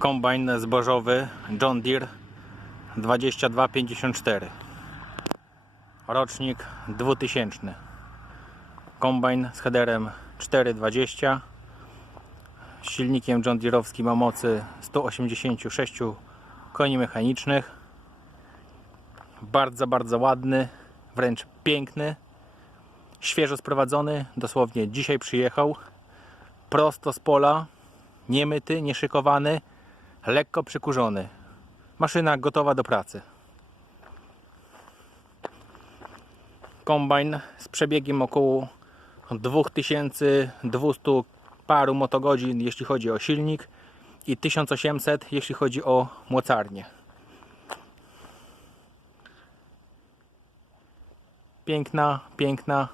kombajn zbożowy John Deere 2254 rocznik 2000 kombajn z headerem 420 silnikiem John Deere'owskim o mocy 186 koni mechanicznych. Bardzo, bardzo ładny wręcz piękny. Świeżo sprowadzony dosłownie dzisiaj przyjechał. Prosto z pola niemyty, nieszykowany lekko przykurzony. Maszyna gotowa do pracy. Kombajn z przebiegiem około 2200 paru motogodzin jeśli chodzi o silnik i 1800 jeśli chodzi o mocarnię piękna, piękna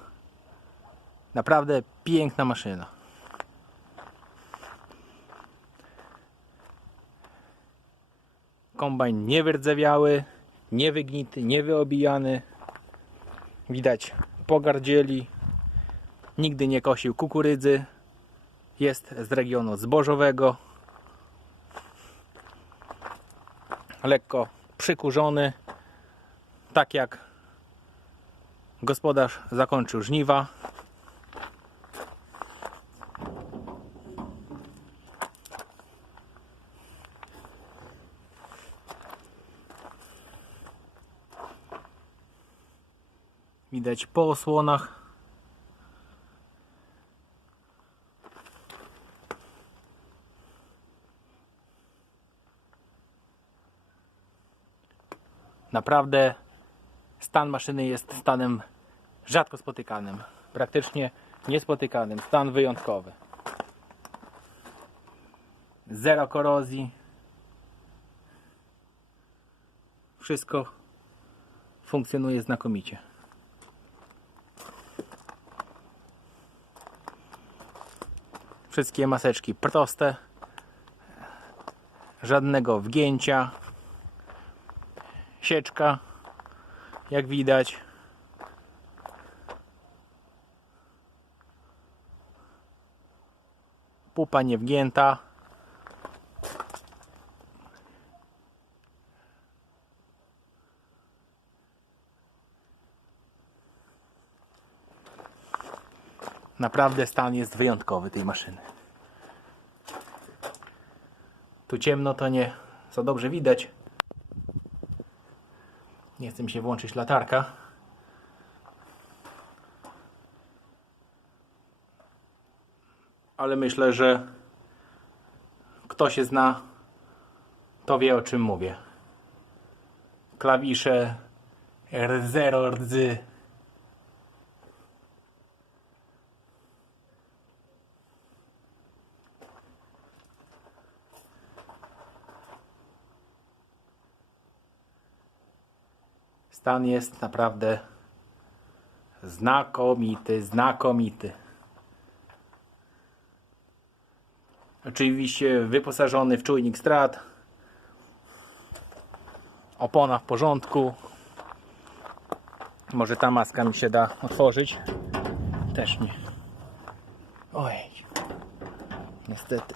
naprawdę piękna maszyna kombajn niewydzewiały, niewygnity, niewyobijany. Widać pogardzieli. Nigdy nie kosił kukurydzy. Jest z regionu zbożowego. Lekko przykurzony. Tak jak gospodarz zakończył żniwa. Widać po osłonach. Naprawdę stan maszyny jest stanem rzadko spotykanym. Praktycznie niespotykanym. Stan wyjątkowy. Zero korozji. Wszystko funkcjonuje znakomicie. Wszystkie maseczki proste. Żadnego wgięcia. Sieczka, jak widać. Pupa nie wgięta. Naprawdę stan jest wyjątkowy tej maszyny. Tu ciemno, to nie za dobrze widać. Nie chce mi się włączyć latarka. Ale myślę, że kto się zna, to wie o czym mówię. Klawisze R0, rdzy. Stan jest naprawdę znakomity, znakomity. Oczywiście wyposażony w czujnik strat. Opona w porządku. Może ta maska mi się da otworzyć. Też nie. Oj. Niestety.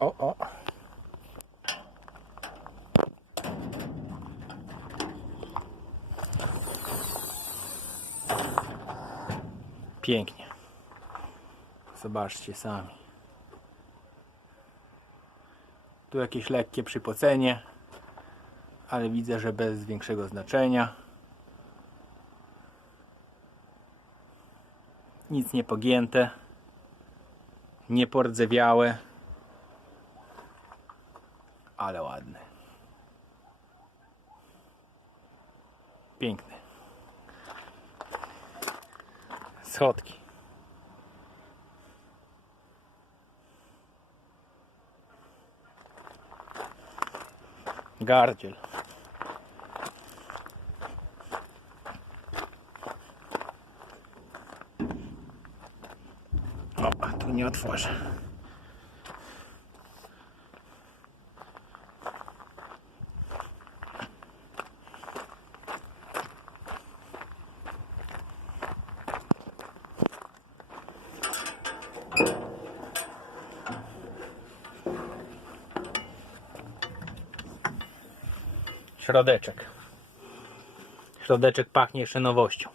O, o. Pięknie. Zobaczcie sami. Tu jakieś lekkie przypocenie, ale widzę, że bez większego znaczenia. Nic nie pogięte, nie pordzewiałe, ale ładne. Piękny. Schodki. Gardziel. O, tu nie otworzę. Środeczek. Środeczek pachnie jeszcze nowością.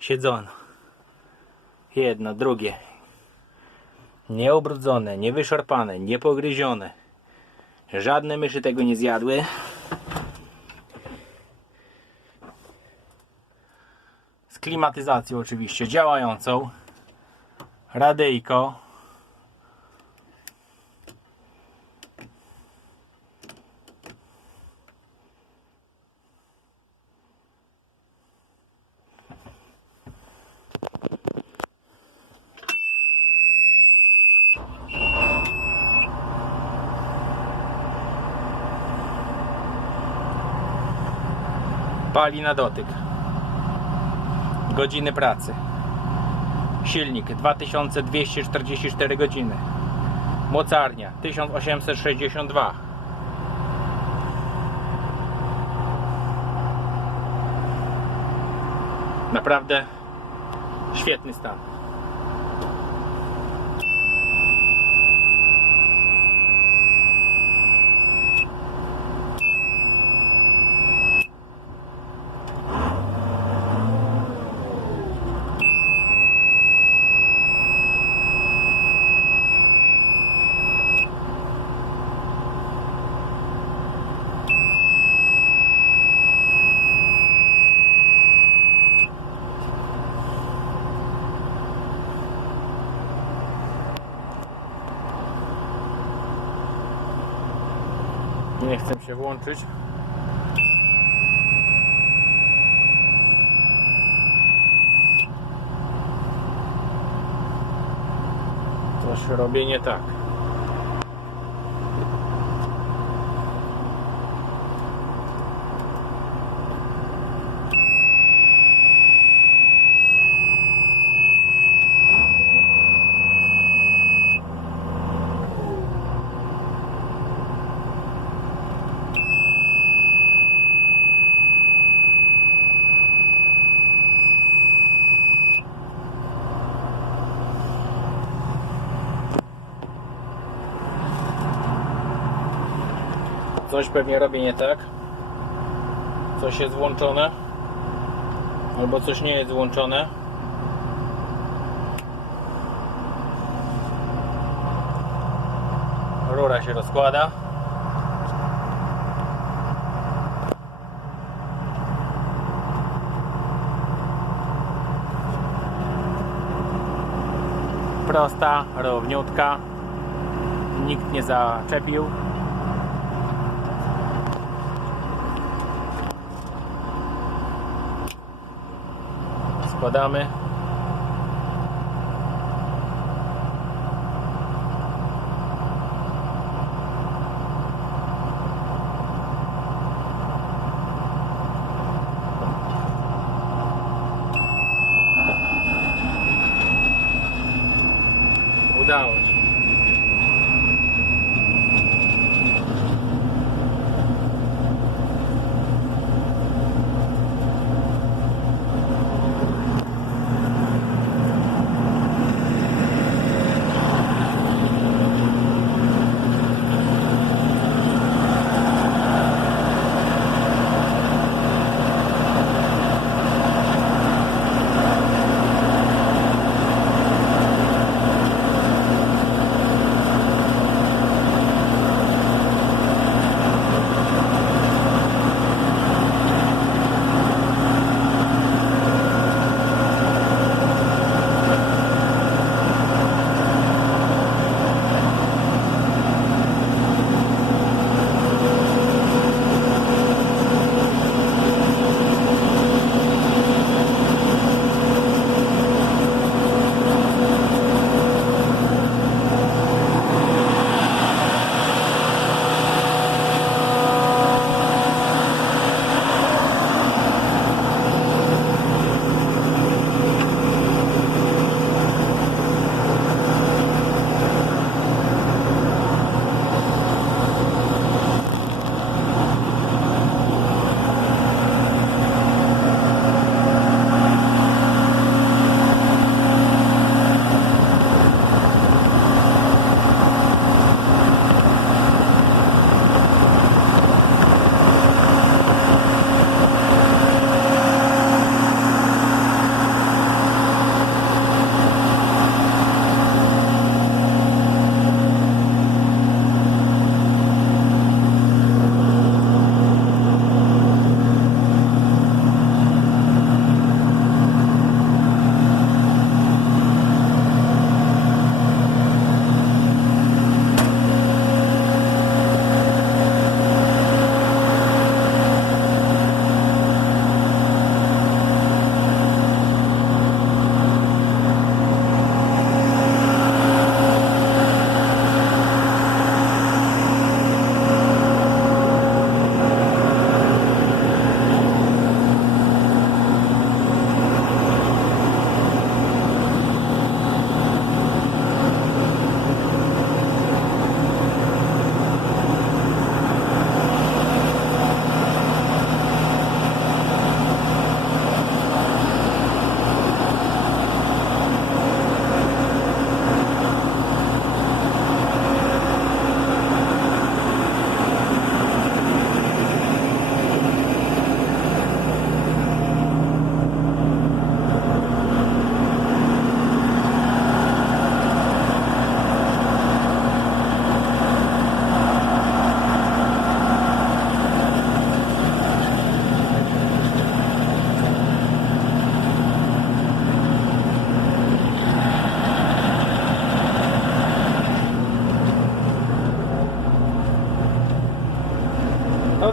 Siedzono. Jedno, drugie. Nieubrudzone, niewyszarpane, niepogryzione. Żadne myszy tego nie zjadły. Z klimatyzacją oczywiście działającą. Radyjko. Pali na dotyk. Godziny pracy. Silnik 2244 godziny. Mocarnia 1862. Naprawdę świetny stan. Nie chcę się włączyć. Coś robię nie tak. Coś pewnie robię nie tak. Coś jest włączone. Albo coś nie jest włączone. Rura się rozkłada. Prosta, równiutka. Nikt nie zaczepił. Składamy.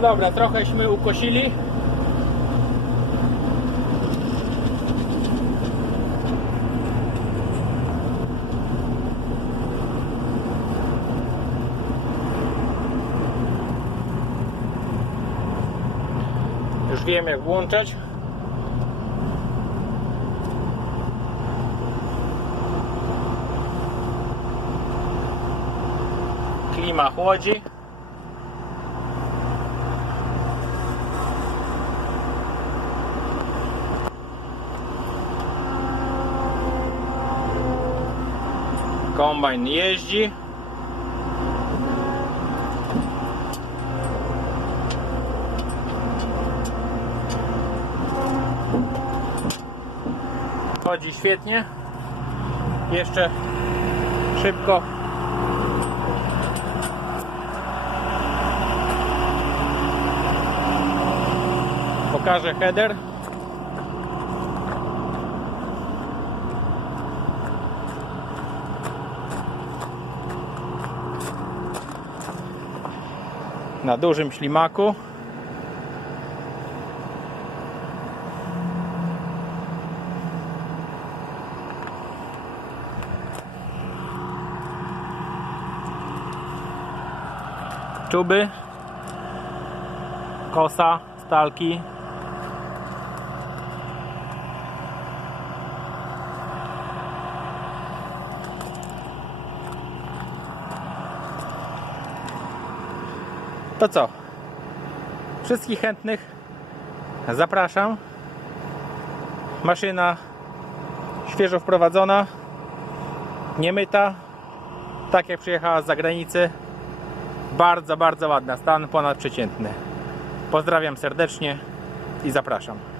No dobra, trochęśmy ukosili. Już wiem jak włączać. Klima chłodzi. Kombajn jeździ. Chodzi świetnie. Jeszcze szybko. Pokażę header. Na dużym ślimaku. czuby, kosa, stalki. To co? Wszystkich chętnych zapraszam. Maszyna świeżo wprowadzona, niemyta, tak jak przyjechała z zagranicy. Bardzo, bardzo ładna, stan ponadprzeciętny. Pozdrawiam serdecznie i zapraszam.